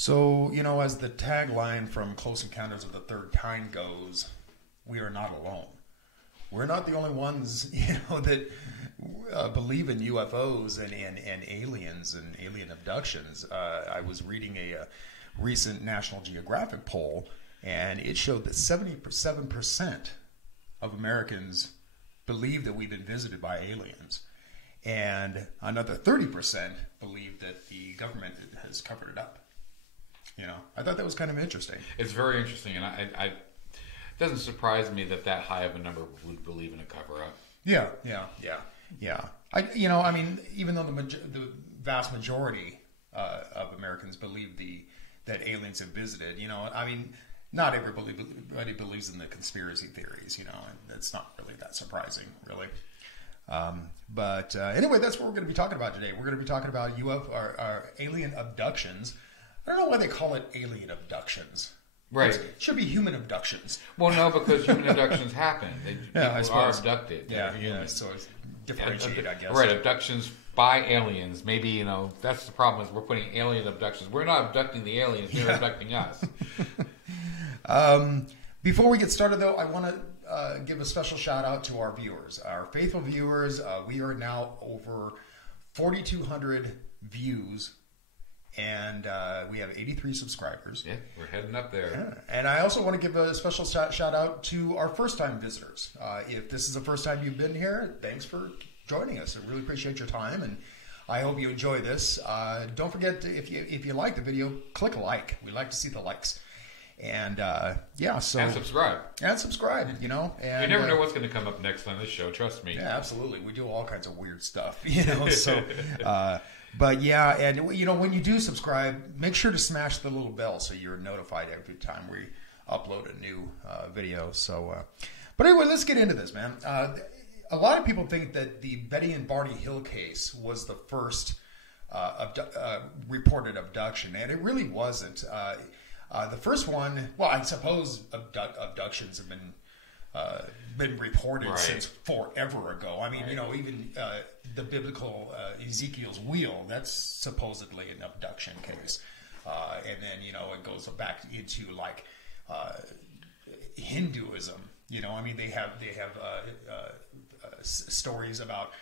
So, as the tagline from Close Encounters of the Third Kind goes, we are not alone. We're not the only ones, that believe in UFOs and aliens and alien abductions. I was reading a recent National Geographic poll, and it showed that 77% of Americans believe that we've been visited by aliens. And another 30% believe that the government has covered it up. I thought that was kind of interesting. It's very interesting, and it doesn't surprise me that high of a number would believe in a cover-up. Yeah. Even though the vast majority of Americans believe that aliens have visited, not everybody believes in the conspiracy theories, and that's not really that surprising, really. But anyway, that's what we're going to be talking about today. We're going to be talking about our alien abductions. I don't know why they call it alien abductions. Right. It should be human abductions. Well, no, because human abductions happen. People are abducted. Yeah, so it's differentiated, I guess. Right, abductions by aliens. Maybe, that's the problem is we're putting alien abductions. We're not abducting the aliens. They're abducting us. Before we get started, though, I want to give a special shout out to our viewers, our faithful viewers. We are now over 4,200 views, and we have 83 subscribers. Yeah, we're heading up there. Yeah. And I also want to give a special shout out to our first-time visitors. If this is the first time you've been here, thanks for joining us. I really appreciate your time, and I hope you enjoy this. Don't forget, if you like the video, click like. We like to see the likes. And and subscribe. And subscribe, And, you never know what's going to come up next on this show. Trust me. Yeah, absolutely. We do all kinds of weird stuff, So, but yeah, and when you do subscribe, make sure to smash the little bell so you're notified every time we upload a new video. So, but anyway, let's get into this, man. A lot of people think that the Betty and Barney Hill case was the first reported abduction, and it really wasn't. The first one, well, I suppose abductions have been reported since forever ago. I mean, even the biblical Ezekiel's wheel, that's supposedly an abduction case. And then, it goes back into like Hinduism. They have stories about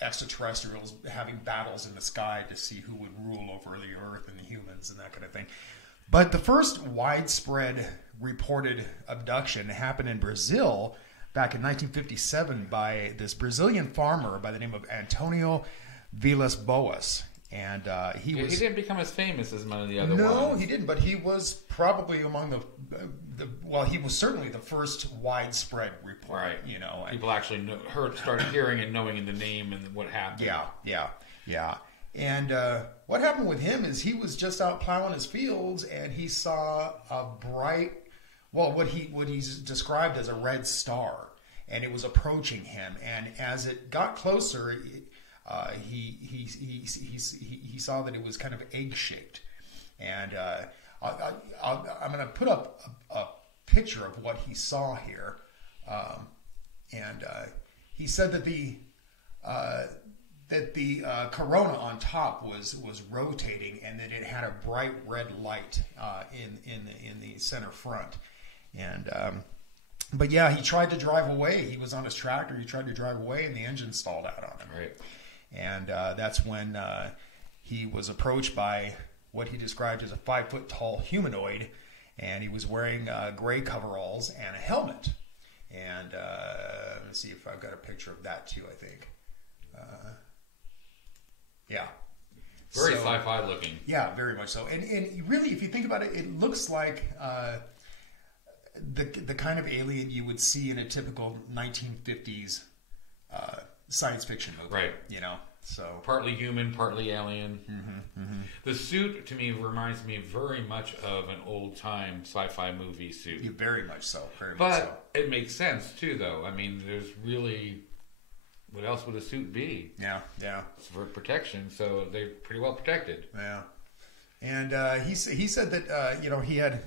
extraterrestrials having battles in the sky to see who would rule over the earth and the humans and that kind of thing. But the first widespread reported abduction happened in Brazil back in 1957 by this Brazilian farmer by the name of Antonio Vilas Boas. And he didn't become as famous as one of the other ones. No, he didn't, but he was probably among he was certainly the first widespread report. Right. People actually started hearing and knowing the name and what happened. Yeah. And what happened with him is he was just out plowing his fields, and he saw a bright, what he's described as a red star, and it was approaching him. And as it got closer, he saw that it was kind of egg shaped. And I'm going to put up a picture of what he saw here. And he said that the corona on top was rotating, and that it had a bright red light in the center front. And but yeah, he tried to drive away. He was on his tractor. He tried to drive away, and the engine stalled out on him. Right. And that's when he was approached by what he described as a 5-foot tall humanoid, and he was wearing gray coveralls and a helmet. And let's see if I've got a picture of that too. I think. Yeah. Very sci-fi looking. Yeah, very much so. And really, if you think about it, it looks like the kind of alien you would see in a typical 1950s science fiction movie. Right. So partly human, partly alien. The suit, to me, reminds me very much of an old-time sci-fi movie suit. Yeah, very much so. But it makes sense, too, though. I mean, there's really... What else would a suit be? Yeah. It's for protection, so they're pretty well protected. Yeah, and he said that he had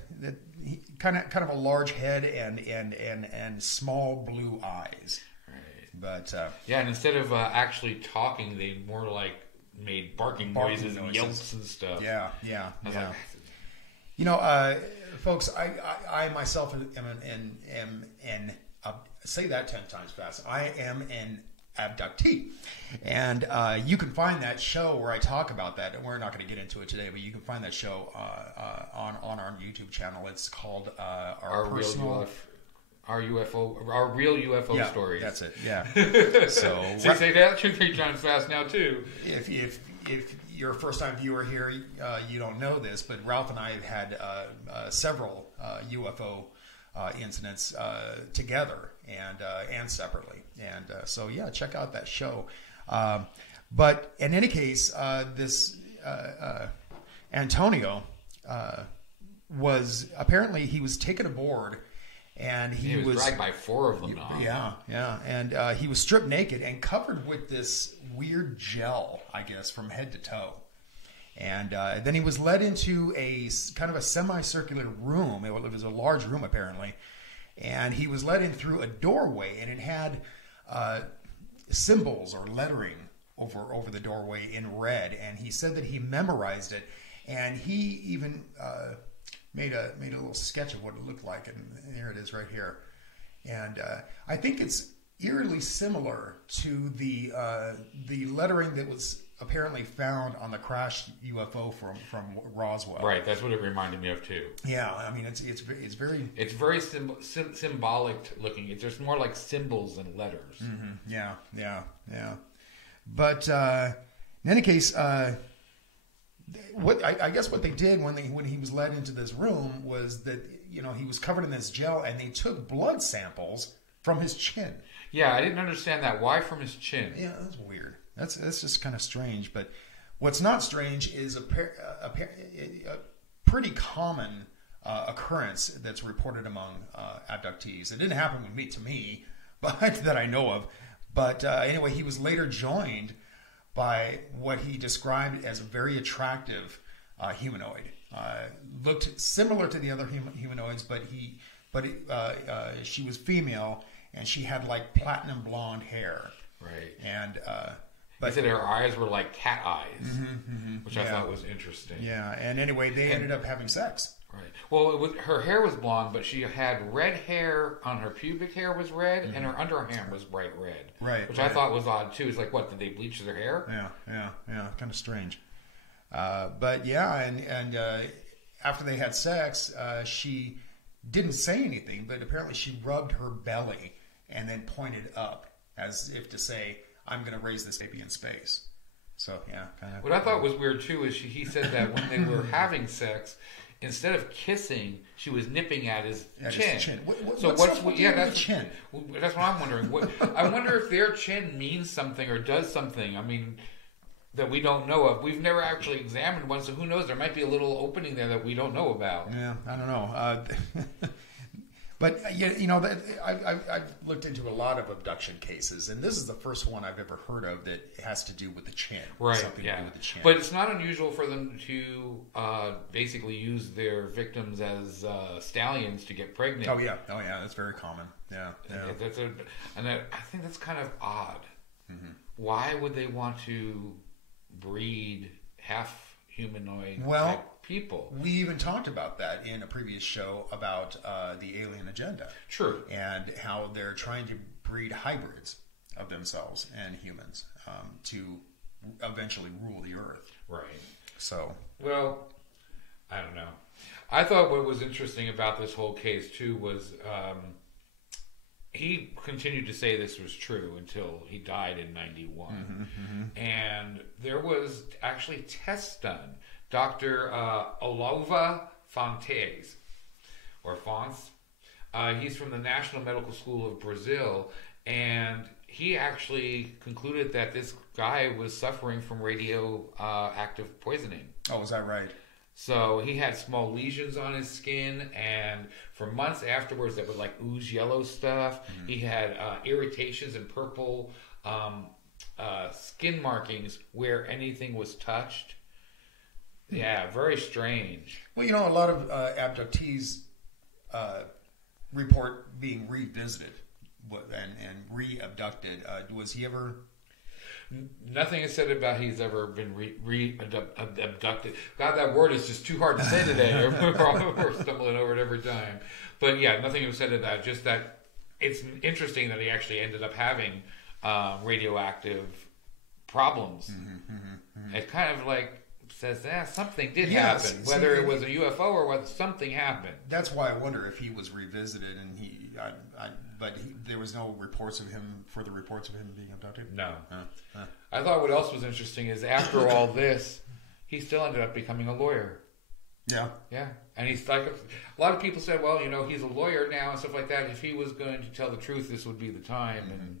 kind of a large head and small blue eyes. Right. But and instead of actually talking, they more like made barking noises and yelps and stuff. Yeah, yeah, I was yeah. like, You know, folks, I myself am say that 10 times fast. I am an abductee, and you can find that show where I talk about that. And we're not going to get into it today, but you can find that show on our YouTube channel. It's called Our Real UFO Stories. That's it. Yeah. So say that 3 times fast now too. If you're a first-time viewer here, you don't know this, but Ralph and I have had several UFO incidents together and separately, and so yeah, check out that show. But in any case, this Antonio was apparently he was taken aboard. And he was dragged by 4 of them now. Yeah. And he was stripped naked and covered with this weird gel, I guess, from head to toe. And then he was led into a kind of a semicircular room. It was a large room, apparently. And he was led in through a doorway, and it had symbols or lettering over the doorway in red. And he said that he memorized it. And he even... made a little sketch of what it looked like, and here it is right here. And I think it's eerily similar to the lettering that was apparently found on the crashed UFO from Roswell. Right, that's what it reminded me of too. Yeah, I mean it's very symbolic looking. It's just more like symbols and letters. Mm-hmm. Yeah. But in any case. What I guess what they did when he was led into this room was that he was covered in this gel, and they took blood samples from his chin. Yeah, I didn't understand that. Why from his chin? Yeah, that's weird. That's just kind of strange. But what's not strange is a pretty common occurrence that's reported among abductees. It didn't happen to me, but that I know of. But anyway, he was later joined by what he described as a very attractive humanoid. Looked similar to the other humanoids, but she was female, and she had like platinum blonde hair. Right. And but he said her eyes were like cat eyes, which I thought was interesting. Yeah. And anyway, they ended up having sex. Right. Well, her hair was blonde, but she had red hair on her pubic hair was red, and her underarm was bright red. Right. Which I thought was odd too. It's like, what, did they bleach their hair? Yeah. Kind of strange. But yeah, and after they had sex, she didn't say anything, but apparently she rubbed her belly and then pointed up as if to say, "I'm going to raise this baby in space." So yeah, kind of. What I thought was weird too is he said that when they were having sex, instead of kissing, she was nipping at his chin. What's up with the chin? That's what I'm wondering. I wonder if their chin means something or does something. I mean, that we don't know of. We've never actually examined one, so who knows? There might be a little opening there that we don't know about. Yeah, I don't know. But I've looked into a lot of abduction cases, and this is the first one I've ever heard of that has to do with the chin. Right. Something to do with the chin. But it's not unusual for them to basically use their victims as stallions to get pregnant. Oh yeah, that's very common. Yeah. I think that's kind of odd. Mm-hmm. Why would they want to breed half humanoid type people? We even talked about that in a previous show about the alien agenda. True. And how they're trying to breed hybrids of themselves and humans to eventually rule the earth. Right. So. Well, I don't know. I thought what was interesting about this whole case too was he continued to say this was true until he died in 91. And there was actually tests done. Dr. Olova Fontes, or Fontes, he's from the National Medical School of Brazil, and he actually concluded that this guy was suffering from radioactive poisoning. Oh, is that right? So he had small lesions on his skin, and for months afterwards that would like ooze yellow stuff. He had irritations and purple skin markings where anything was touched. Yeah, very strange. Well, a lot of abductees report being revisited and re-abducted. Was he ever? Nothing is said about he's ever been abducted. God, that word is just too hard to say today. We're stumbling over it every time. But yeah, nothing was said of that. Just that it's interesting that he actually ended up having radioactive problems. It kind of like says, something did happen. Whether it was a UFO or whether something happened. That's why I wonder if he was revisited and there was no further reports of him being abducted? No. I thought what else was interesting is after all this, he still ended up becoming a lawyer. Yeah. Yeah. And he's like, a lot of people said, well, he's a lawyer now and stuff like that. If he was going to tell the truth, this would be the time. And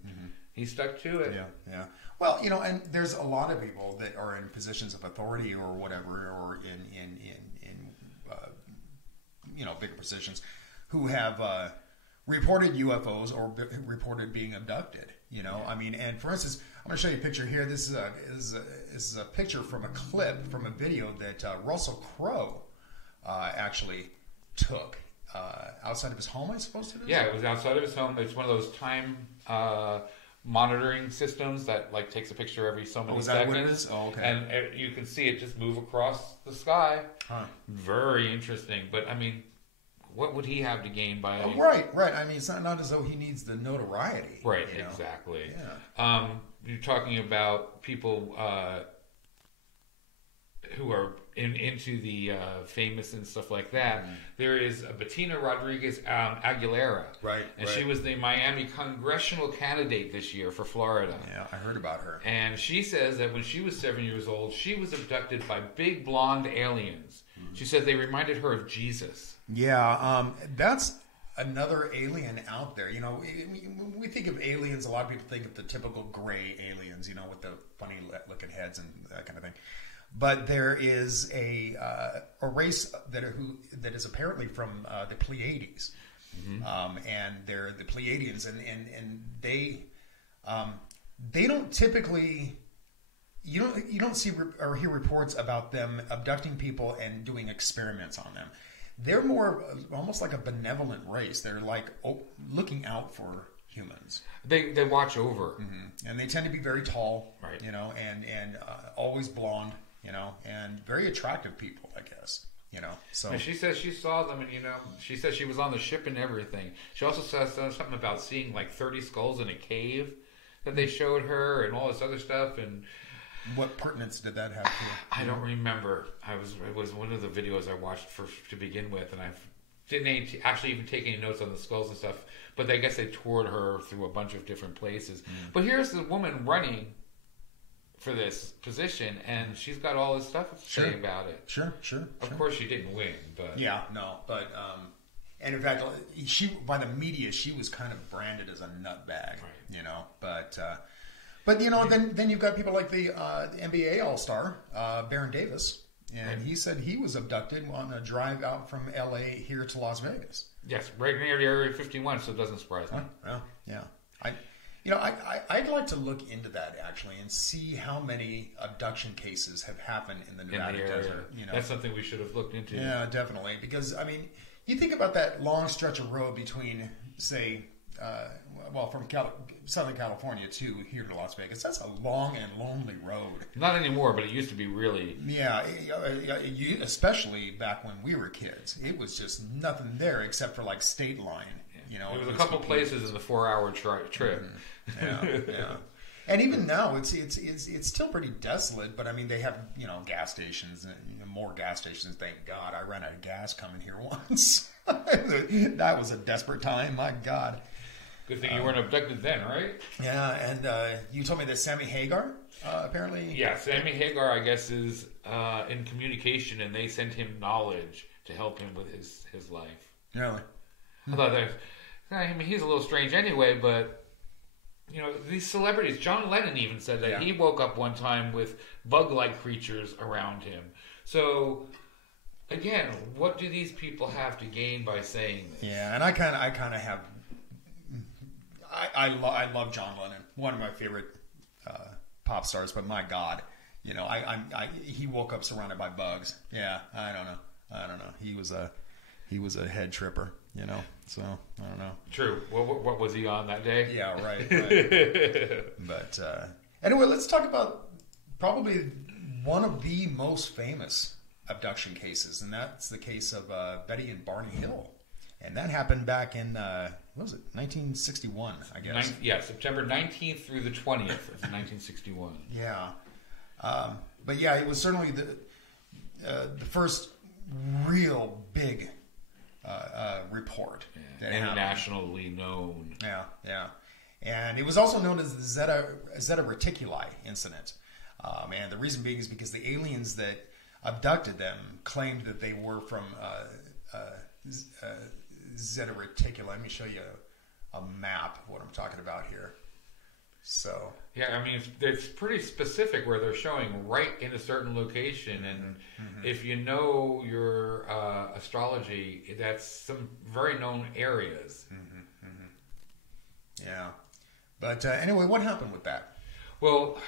he stuck to it. Yeah. Well, and there's a lot of people that are in positions of authority or whatever, or in bigger positions, who have reported UFOs or reported being abducted. I mean, and for instance, I'm going to show you a picture here. This is a picture from a clip from a video that Russell Crowe actually took outside of his home, I suppose it is? Yeah, it was outside of his home. It's one of those time monitoring systems that like takes a picture every so many seconds. What it is? Oh, okay. And you can see it just move across the sky. Very interesting. But I mean, what would he have to gain by? Right. I mean, it's not as though he needs the notoriety. Right. Exactly. Yeah. You're talking about people who are into the famous and stuff like that. There is Bettina Rodriguez Aguilera. Right. And she was the Miami congressional candidate this year for Florida. Yeah, I heard about her. And she says that when she was 7 years old, she was abducted by big blonde aliens. She said they reminded her of Jesus. Yeah, that's another alien out there. When we think of aliens, a lot of people think of the typical gray aliens, with the funny looking heads and that kind of thing. But there is a race that is apparently from the Pleiades, and they're the Pleiadians, and they don't typically. You don't see or hear reports about them abducting people and doing experiments on them. They're more almost like a benevolent race. They're like looking out for humans. They watch over, and they tend to be very tall, right? And always blonde, and very attractive people, I guess. So and she says she saw them, and she says she was on the ship and everything. She also says something about seeing like 30 skulls in a cave that they showed her, and all this other stuff, and. What pertinence did that have to you? I don't remember. It was one of the videos I watched to begin with, and I didn't actually even take any notes on the skulls and stuff. But I guess they toured her through a bunch of different places. But here's the woman running for this position, and she's got all this stuff to say about it. Sure. Of course, she didn't win, but and in fact, by the media, she was kind of branded as a nutbag, right. But then you've got people like the NBA All-Star, Baron Davis, and he said he was abducted on a drive out from L.A. here to Las Vegas. Yes, right near the Area 51, so it doesn't surprise me. Well, yeah. I'd like to look into that actually and see how many abduction cases have happened in the Nevada desert. That's something we should have looked into. Yeah, definitely. Because you think about that long stretch of road between, say, from Southern California to here to Las Vegas. That's a long and lonely road. Not anymore, but it used to be really. Yeah, especially back when we were kids. It was just nothing there except for like state line. There was a couple places in the 4-hour trip. Yeah. And even now, it's still pretty desolate. But they have gas stations and more gas stations. Thank God, I ran out of gas coming here once. That was a desperate time. My God. Good thing you weren't abducted then, right? Yeah, and you told me that Sammy Hagar apparently. Yeah, Sammy Hagar, I guess, is in communication, and they sent him knowledge to help him with his life. Really? I thought that. He's a little strange anyway, but these celebrities. John Lennon even said that he woke up one time with bug-like creatures around him. So. Again, what do these people have to gain by saying this? Yeah, and I kind of have. I love John Lennon, one of my favorite pop stars. But my God, he woke up surrounded by bugs. Yeah, I don't know. He was a head tripper. So I don't know. True. What was he on that day? Yeah, right. But Anyway, let's talk about probably one of the most famous abduction cases, and that's the case of Betty and Barney Hill. And that happened back in, what was it, 1961, I guess. September 19th through the 20th of 1961. Yeah. But yeah, it was certainly the first real big report. Yeah, internationally known. Yeah. And it was also known as the Zeta Reticuli incident. And the reason being is because the aliens that abducted them claimed that they were from Zeta Reticuli. Let me show you a map of what I'm talking about here. So yeah, I mean it's pretty specific where they're showing right in a certain location, and if you know your astrology, that's some very known areas. Yeah, but anyway, what happened with that? Well,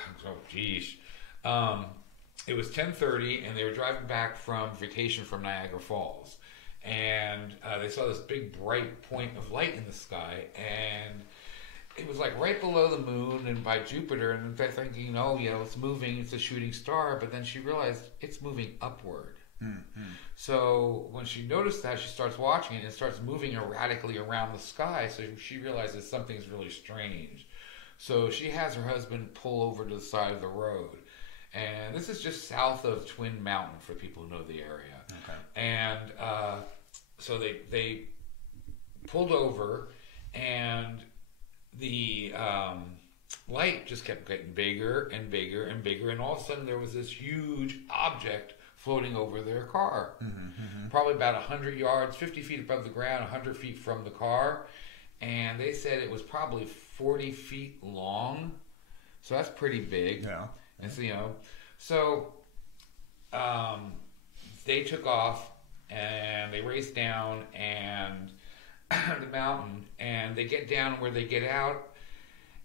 it was 10:30, and they were driving back from vacation from Niagara Falls, and they saw this big bright point of light in the sky, and it was like right below the moon and by Jupiter, and they're thinking, it's moving, it's a shooting star, but then she realized it's moving upward. So when she noticed that, she starts watching it, and it starts moving erratically around the sky, so she realizes something's really strange. So she has her husband pull over to the side of the road, and this is just south of Twin Mountain for people who know the area. Okay. And so they pulled over, and the light just kept getting bigger and bigger and bigger, and all of a sudden there was this huge object floating over their car. Probably about 100 yards, 50 feet above the ground, 100 feet from the car. And they said it was probably 40 feet long. So that's pretty big. Yeah. And so, they took off, and they raced down and the mountain, and they get down where they get out,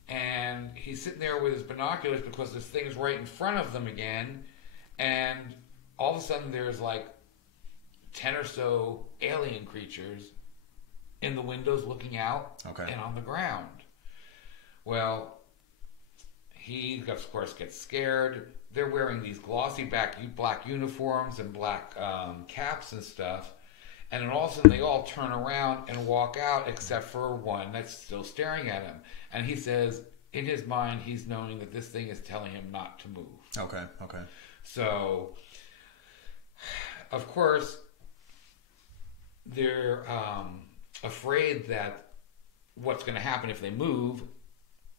and he's sitting there with his binoculars because this thing's right in front of them again, and all of a sudden there's like 10 or so alien creatures in the windows looking out and on the ground. Well, he, of course, gets scared. They're wearing these glossy black uniforms and black caps and stuff. And then all of a sudden they all turn around and walk out, except for one that's still staring at him. And he says, in his mind, he's knowing that this thing is telling him not to move. Okay. So, of course, they're afraid that what's going to happen if they move.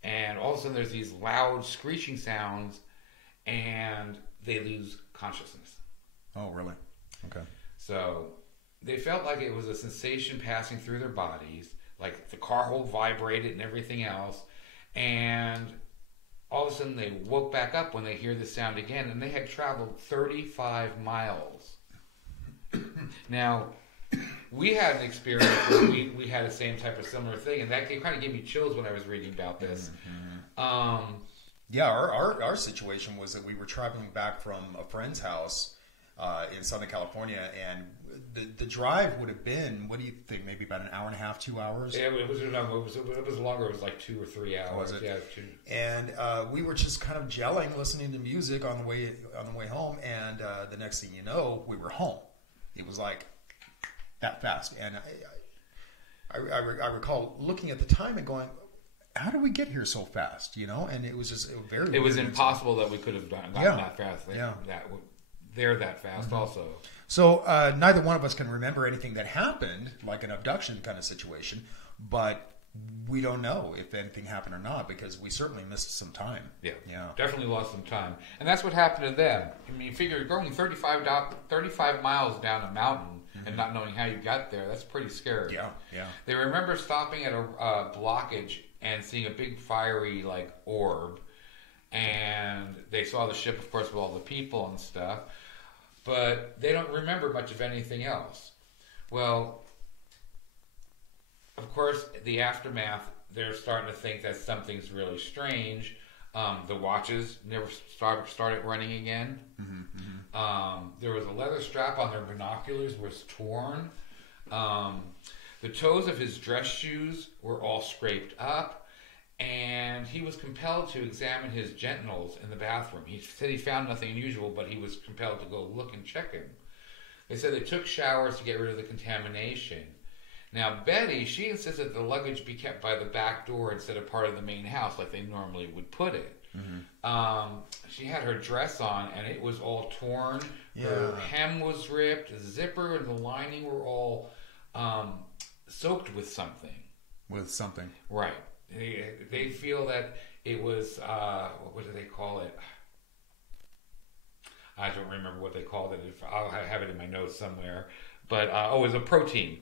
And all of a sudden there's these loud screeching sounds, and they lose consciousness. Oh, really? Okay. So they felt like it was a sensation passing through their bodies, like the car hold vibrated and everything else. And all of a sudden they woke back up when they hear the sound again, and they had traveled 35 miles. Now, we had an experience where we had the same type of similar thing, and that kind of gave me chills when I was reading about this. Yeah, our situation was that we were traveling back from a friend's house in Southern California, and the drive would have been, what do you think, maybe about an hour and a half, 2 hours? Yeah, it was longer. It was like 2 or 3 hours. Was it? Yeah, And we were just kind of gelling, listening to music on the way home, and the next thing you know, we were home. It was like that fast, and I recall looking at the time and going, how did we get here so fast? And it was just very. It was impossible that we could have gotten that fast. They're that fast also. So neither one of us can remember anything that happened, like an abduction kind of situation, but we don't know if anything happened or not, because we certainly missed some time. Yeah. Definitely lost some time. And that's what happened to them. I mean, you figure going 35 miles down a mountain and not knowing how you got there, that's pretty scary. Yeah. They remember stopping at a blockage and seeing a big fiery orb, and they saw the ship, of course, with all the people and stuff, but they don't remember much of anything else. Well, of course, the aftermath, they're starting to think that something's really strange. The watches never started running again. There was a leather strap on their binoculars was torn. The toes of his dress shoes were all scraped up. and he was compelled to examine his genitals in the bathroom. He said he found nothing unusual, but he was compelled to go look and check him. They said they took showers to get rid of the contamination. Now, Betty, she insisted the luggage be kept by the back door instead of part of the main house like they normally would put it. She had her dress on, and it was all torn. Yeah. Her hem was ripped. The zipper and the lining were all soaked with something. With something. Right. They feel that it was, what do they call it? I don't remember what they called it. I'll have it in my notes somewhere. But, it was a protein.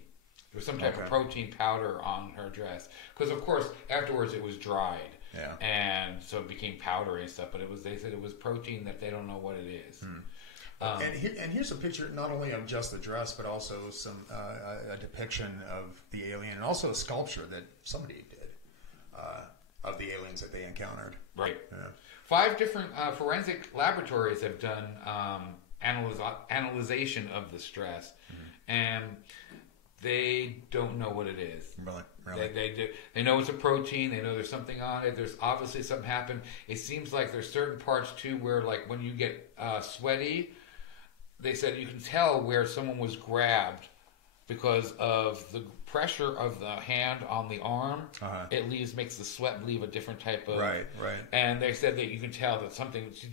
There was some type of protein powder on her dress. Because, of course, afterwards it was dried. Yeah. And so it became powdery and stuff. But they said it was protein that they don't know what it is. And here's a picture not only of just the dress, but also some a depiction of the alien, and also a sculpture that somebody did of the aliens that they encountered. Right. Yeah. 5 different forensic laboratories have done analyzation of the stress, and they don't know what it is. Really? They know it's a protein. They know there's something on it. There's obviously something happened. It seems like there's certain parts too where, like, when you get sweaty, they said you can tell where someone was grabbed because of the pressure of the hand on the arm. It makes the sweat leave a different type of... Right. And they said that you can tell that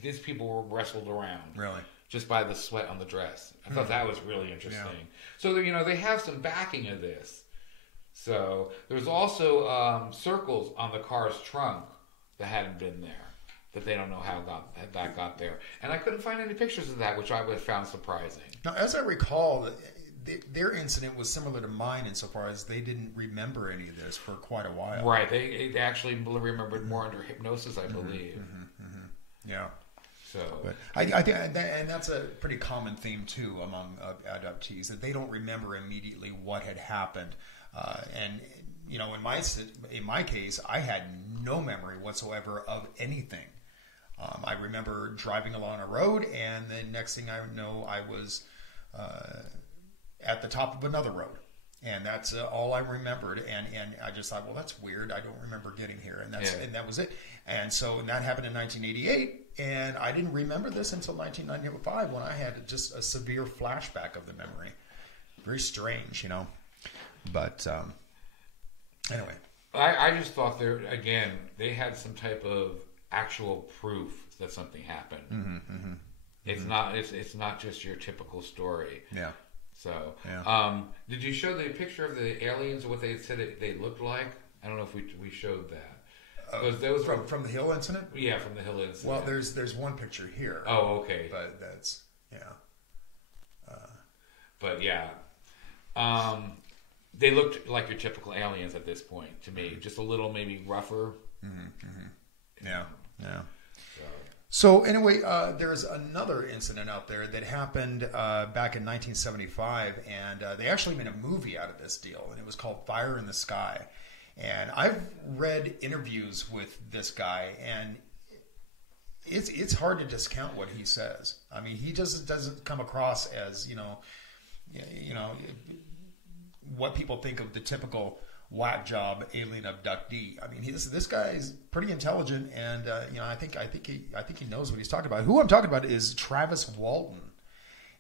these people were wrestled around. Really? Just by the sweat on the dress. I thought that was really interesting. Yeah. So, they have some backing of this. So, there's also circles on the car's trunk that hadn't been there. That they don't know how that got there. And I couldn't find any pictures of that, which I would have found surprising. Now, as I recall, their incident was similar to mine insofar as they didn't remember any of this for quite a while. Right. They actually remembered more under hypnosis, I believe. Yeah. So, but I think, and that's a pretty common theme too among abductees, that they don't remember immediately what had happened. And in my case, I had no memory whatsoever of anything. I remember driving along a road, and the next thing I know, I was at the top of another road. And that's all I remembered. And I just thought, well, that's weird. I don't remember getting here. And that was it. And that happened in 1988. And I didn't remember this until 1995 when I had just a severe flashback of the memory. Very strange, But anyway. I just thought they had some type of actual proof that something happened. It's not just your typical story. Yeah. So, did you show the picture of the aliens or what they said they looked like? I don't know if we showed that. Those from the Hill incident? Yeah, from the Hill incident. Well, there's one picture here. Oh, okay. But that's But yeah, they looked like your typical aliens at this point to me. Just a little maybe rougher. Yeah. So anyway, there's another incident out there that happened back in 1975, and they actually made a movie out of this deal, and it was called Fire in the Sky. And I've read interviews with this guy, and it's hard to discount what he says. I mean, he just doesn't come across as what people think of the typical whack job alien abductee. I mean, this guy is pretty intelligent, and I think he knows what he's talking about. Who I'm talking about is Travis Walton,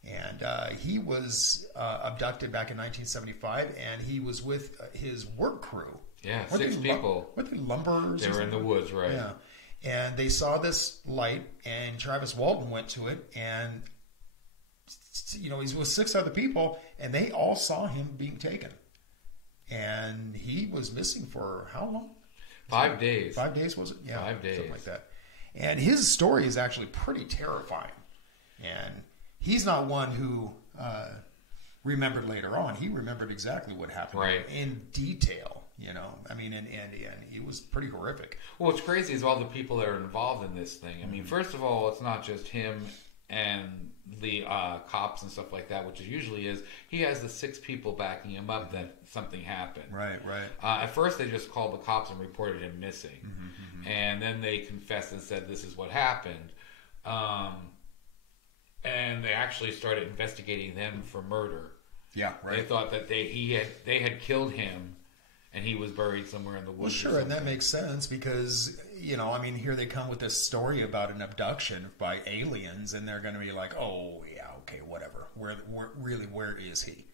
and he was abducted back in 1975, and he was with his work crew. Yeah, 6 people. Were they lumberers? They were in the woods, right? Yeah, and they saw this light, and Travis Walton went to it, and he's with 6 other people, and they all saw him being taken. And he was missing for how long? 5 days. 5 days, was it? Yeah, 5 days. Something like that. And his story is actually pretty terrifying. And he's not one who remembered later on. He remembered exactly what happened in detail. I mean, and it was pretty horrific. Well, what's crazy is all the people that are involved in this thing. I mean, first of all, it's not just him and the cops and stuff like that, which it usually is. He has the 6 people backing him up that something happened. Right. At first, they just called the cops and reported him missing. And then they confessed and said, this is what happened. And they actually started investigating them for murder. Yeah, right. They thought that they had killed him and he was buried somewhere in the woods. Well, sure, and that makes sense because, I mean, here they come with this story about an abduction by aliens, and they're going to be like, oh, yeah, okay, whatever. Where is he?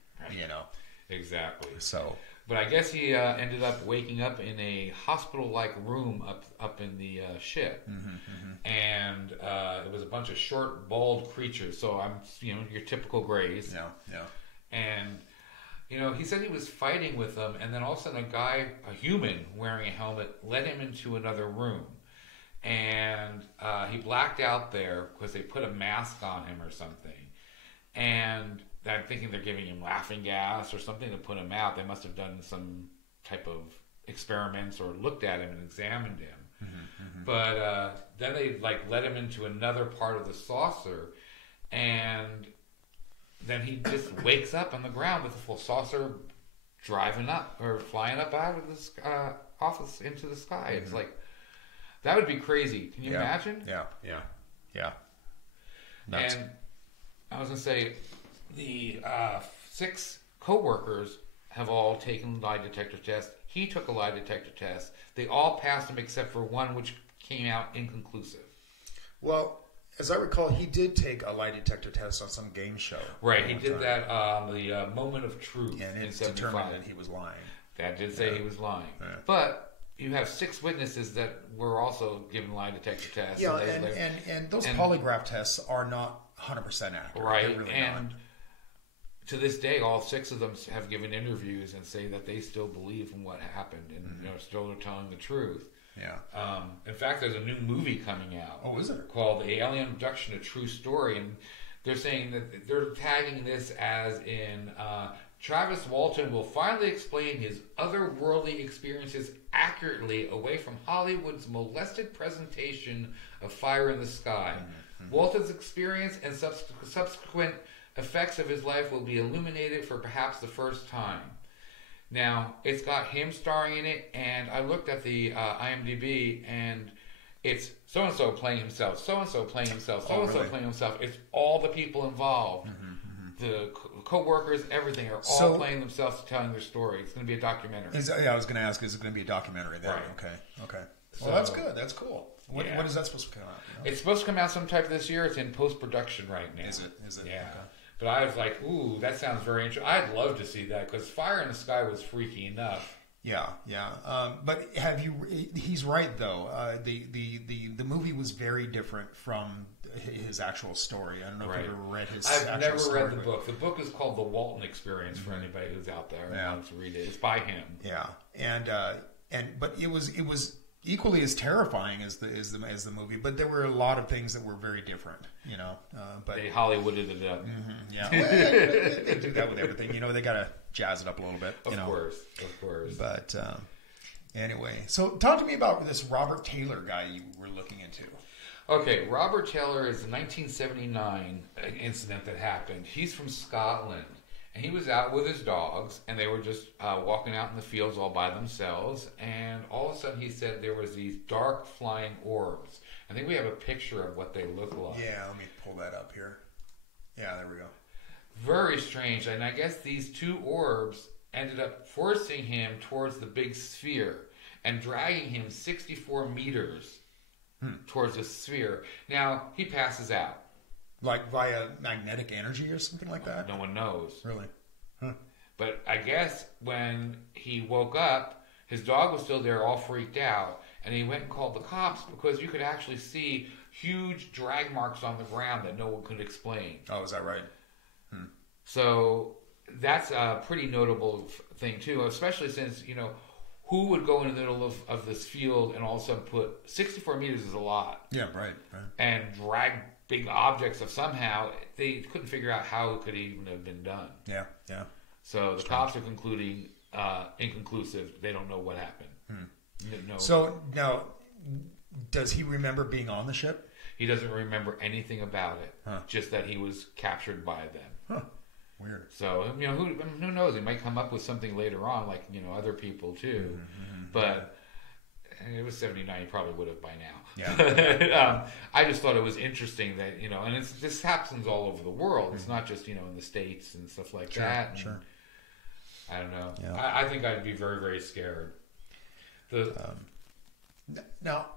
Exactly. So, but I guess he ended up waking up in a hospital-like room up in the ship, and it was a bunch of short, bald creatures. So your typical Greys. Yeah. And he said he was fighting with them, and then all of a sudden a human wearing a helmet, led him into another room, and he blacked out there because they put a mask on him or something, and I'm thinking they're giving him laughing gas or something to put him out. They must have done some type of experiments or looked at him and examined him. But then they let him into another part of the saucer, and then he just wakes up on the ground with a full saucer driving up or flying up out of this office into the sky. It's like, that would be crazy. Can you imagine? Yeah. Nuts. And I was going to say, the 6 co-workers have all taken lie detector tests. He took a lie detector test. They all passed them except for one, which came out inconclusive. Well, as I recall, he did take a lie detector test on some game show. Right, he did that the Moment of Truth and in it 75. determined that he was lying. That did say he was lying. Yeah. But you have 6 witnesses that were also given lie detector tests. Yeah, and those polygraph tests are not 100% accurate. Right, They're really and not. To this day, all 6 of them have given interviews and say that they still believe in what happened and still are telling the truth. Yeah. In fact, there's a new movie coming out. Oh, is there? Called The Alien Abduction: A True Story, and they're saying that they're tagging this as in Travis Walton will finally explain his otherworldly experiences accurately away from Hollywood's molested presentation of Fire in the Sky. Walton's experience and subsequent effects of his life will be illuminated for perhaps the first time. Now, it's got him starring in it, and I looked at the IMDb, and it's so-and-so playing himself, so-and-so playing himself, so-and-so playing himself. It's all the people involved. The co-workers, everything, are all playing themselves, telling their story. It's going to be a documentary. I was going to ask, is it going to be a documentary there? Right. Okay. Well, that's good. That's cool. When is that supposed to come out? It's supposed to come out sometime this year. It's in post-production right now. Is it? Yeah. Okay. But I was like, ooh, that sounds very interesting. I'd love to see that because Fire in the Sky was freaky enough. Yeah. But he's right though. The movie was very different from his actual story. I don't know if you ever read his. I've never read the book. The book is called The Walton Experience for anybody who's out there and wants to read it. It's by him. Yeah, but it was equally as terrifying as the movie. But there were a lot of things that were very different. But they Hollywooded it up. Yeah, well, they do that with everything. They gotta jazz it up a little bit. Of course. But anyway, so talk to me about this Robert Taylor guy you were looking into. Okay, Robert Taylor is a 1979 incident that happened. He's from Scotland, and he was out with his dogs, and they were just walking out in the fields all by themselves, and all of a sudden he said there was these dark flying orbs. I think we have a picture of what they look like. Yeah, let me pull that up here. Yeah, there we go. Very strange, and I guess these 2 orbs ended up forcing him towards the big sphere and dragging him 64 meters towards the sphere. Now, he passes out. Like via magnetic energy or something like that? No one knows. Really? Huh. But I guess when he woke up, his dog was still there all freaked out, and he went and called the cops because you could actually see huge drag marks on the ground that no one could explain. Oh, is that right? So that's a pretty notable thing too, especially since, who would go in the middle of this field and all of a sudden put 64 meters is a lot. Yeah, right. And drag big objects of somehow, they couldn't figure out how it could even have been done. Yeah. So the cops are concluding inconclusive. They don't know what happened. No. So now, does he remember being on the ship? He doesn't remember anything about it. Just that he was captured by them. Huh. Weird. So, who knows? He might come up with something later on, like, other people too. But it was 79. He probably would have by now. Yeah. I just thought it was interesting that, and this happens all over the world. It's not just, in the States and stuff like that. And, Sure. I don't know. Yeah. I think I'd be very, very scared. Now,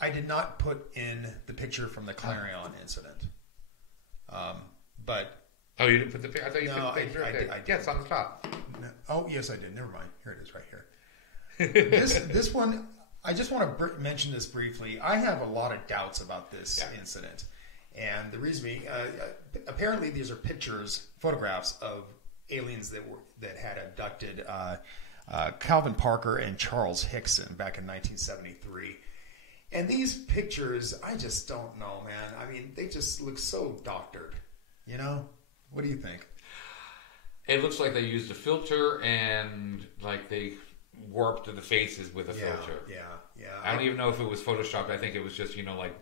I did not put in the picture from the Clarion incident, but oh, you didn't put the picture? I thought you put the picture. I did. Yes, on the top. No, oh, yes, I did. Never mind. Here it is, right here. This one, I just want to mention this briefly. I have a lot of doubts about this incident, and the reason being, apparently these are photographs of aliens that had abducted Calvin Parker and Charles Hickson back in 1973. And these pictures, I just don't know, man. I mean, they just look so doctored. You know? What do you think? It looks like they used a filter and like they warped the faces with a filter. Yeah. I don't even know if it was photoshopped. I think it was just, like,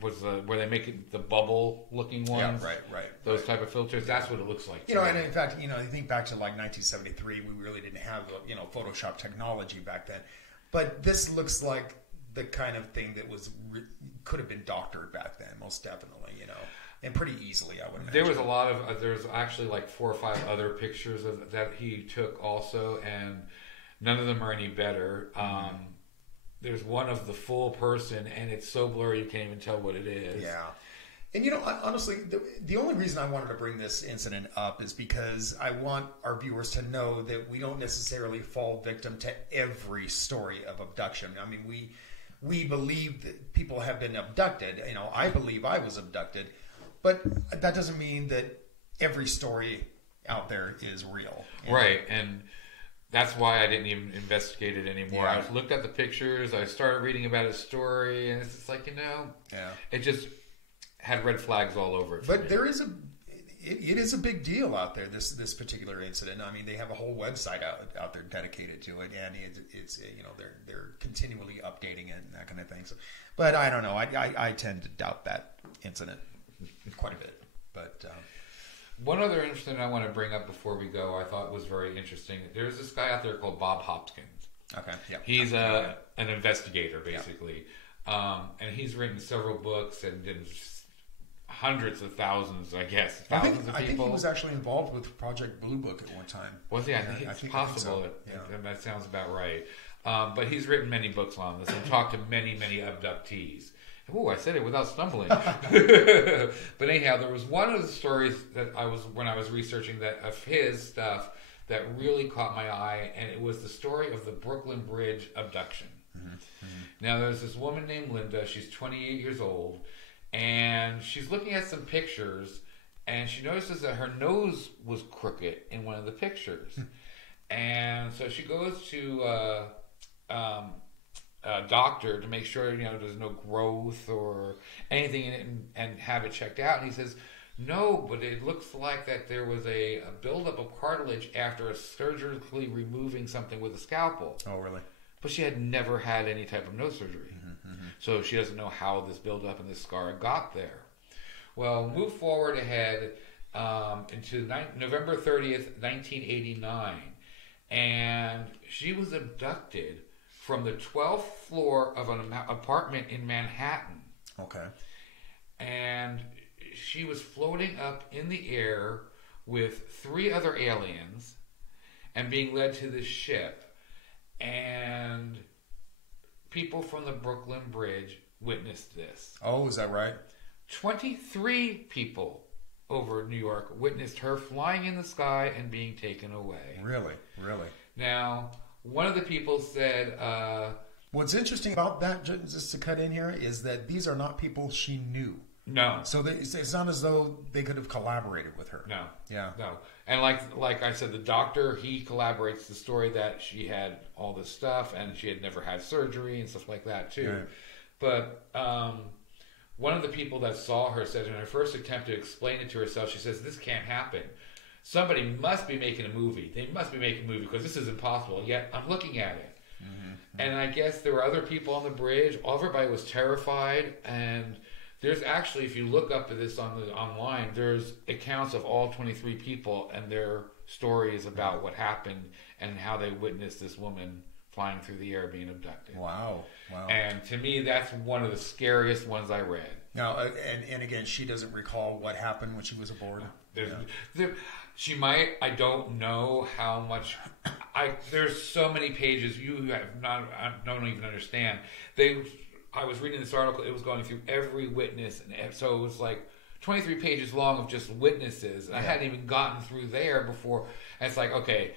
where they make it the bubble-looking ones. Yeah, right. Those type of filters. That's what it looks like. And in fact, you think back to like 1973, we really didn't have, Photoshop technology back then. But this looks like the kind of thing that could have been doctored back then, most definitely, and pretty easily, I would imagine. There was a lot of, there's actually like 4 or 5 other pictures that he took also, and none of them are any better. There's one of the full person, and it's so blurry you can't even tell what it is. Yeah. And honestly, the only reason I wanted to bring this incident up is because I want our viewers to know that we don't necessarily fall victim to every story of abduction. I mean, we believe that people have been abducted. I believe I was abducted, but that doesn't mean that every story out there is real. Right, and that's why I didn't even investigate it anymore. Yeah. I looked at the pictures, I started reading about his story, and it's just like, it just had red flags all over it. But there is it is a big deal out there, this particular incident. I mean, they have a whole website out there dedicated to it, and it's they're continually updating it and that kind of thing. So, but I don't know. I tend to doubt that incident quite a bit. But one other interesting I want to bring up before we go, I thought was very interesting. There's this guy out there called Bob Hopkins. Okay, yeah. He's an investigator, basically. Yeah. And he's written several books and did hundreds of thousands, I guess. Thousands of people. I think he was actually involved with Project Blue Book at one time. Was he? I think it's possible. That sounds about right. But he's written many books on this and talked to many, many abductees. Oh, I said it without stumbling. But anyhow, there was one of the stories that when I was researching that of his stuff that really caught my eye, and it was the story of the Brooklyn Bridge abduction. Mm-hmm. Now, there's this woman named Linda. She's 28 years old, and she's looking at some pictures, and she notices that her nose was crooked in one of the pictures. And so she goes to a doctor to make sure there's no growth or anything in it, and have it checked out. And he says, no, but it looks like that there was a buildup of cartilage after surgically removing something with a scalpel. Oh, really? But she had never had any type of nose surgery. So she doesn't know how this buildup and this scar got there. Well, move forward ahead into November 30th, 1989. And she was abducted from the 12th floor of an apartment in Manhattan. Okay. And she was floating up in the air with 3 other aliens and being led to this ship. And people from the Brooklyn Bridge witnessed this. Oh, is that right? 23 people over New York witnessed her flying in the sky and being taken away. Really? Now, one of the people said... what's interesting about that, just to cut in here, is that these are not people she knew. No. So it's not as though they could have collaborated with her. No. Yeah. No. And like I said, the doctor, he collaborates the story that she had all this stuff and she had never had surgery and stuff like that too. Right. But one of the people that saw her said in her first attempt to explain it to herself, she says, this can't happen. Somebody must be making a movie. They must be making a movie because this is impossible. Yet I'm looking at it. Mm-hmm. And I guess there were other people on the bridge. Everybody was terrified. And there's actually, if you look up at this online, there's accounts of all 23 people and their stories about what happened and how they witnessed this woman flying through the air being abducted. Wow. And to me, that's one of the scariest ones I read. Now, and again, she doesn't recall what happened when she was aboard. She might. I don't know how much. There's so many pages you have not. I don't even understand. I was reading this article. It was going through every witness, and so it was like 23 pages long of just witnesses. And I hadn't even gotten through there before. And it's like, okay,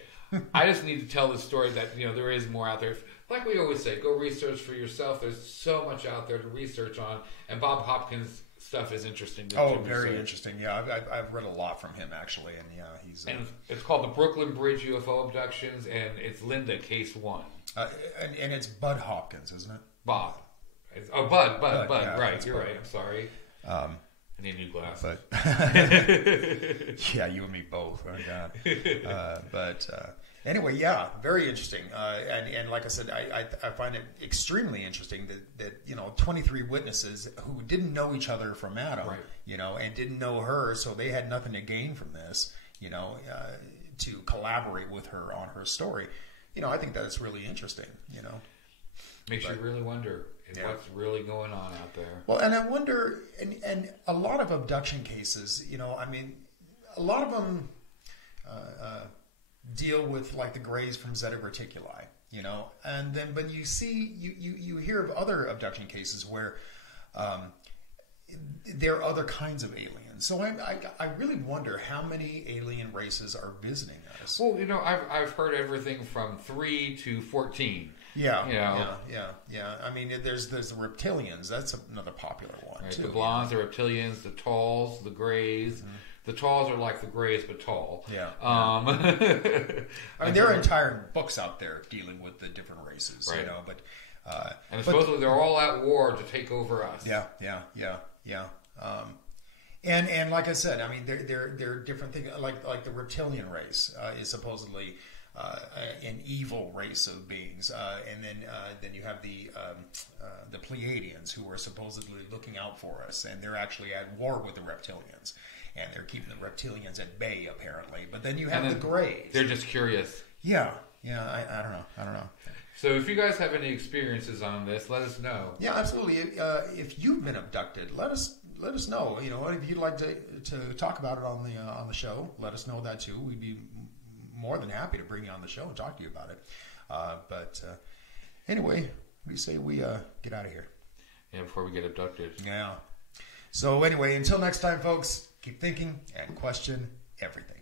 I just need to tell this story that there is more out there. Like we always say, go research for yourself. There's so much out there to research on, and Bob Hopkins' stuff is interesting. Very interesting. Yeah, I've read a lot from him actually, and yeah, he's. And it's called the Brooklyn Bridge UFO Abductions, and it's Linda Case 1. And it's Bud Hopkins, isn't it? Bob. Bud. Yeah, Right, you're Bud. right. I'm sorry. I need new glasses. Yeah, you and me both. Oh God. Anyway, yeah, very interesting. And like I said, I find it extremely interesting that 23 witnesses who didn't know each other from Adam, right. And didn't know her, so they had nothing to gain from this, to collaborate with her on her story. I think that's really interesting. Makes you really wonder what's really going on out there. Well, and I wonder, and a lot of abduction cases, a lot of them deal with like the grays from Zeta Reticuli, and then but you hear of other abduction cases where there are other kinds of aliens. So I really wonder how many alien races are visiting us. Well, I've heard everything from 3 to 14. Yeah. I mean, there's the reptilians. That's another popular one too. The blondes, the reptilians, the talls, the grays. Mm-hmm. The talls are like the grays, but tall. Yeah. I mean, there are entire books out there dealing with the different races. Right. But and supposedly they're all at war to take over us. Yeah. And like I said, I mean, there are different things. Like the reptilian race is supposedly an evil race of beings, and then you have the Pleiadians, who are supposedly looking out for us, and they're actually at war with the reptilians, and they're keeping the reptilians at bay apparently. But then you have the Greys. They're just curious. Yeah. I don't know. So if you guys have any experiences on this, let us know. Yeah, absolutely. If you've been abducted, let us know. If you'd like to talk about it on the show, let us know that too. We'd be more than happy to bring you on the show and talk to you about it. But anyway, we say we get out of here. Yeah, before we get abducted. Yeah. So anyway, until next time, folks, keep thinking and question everything.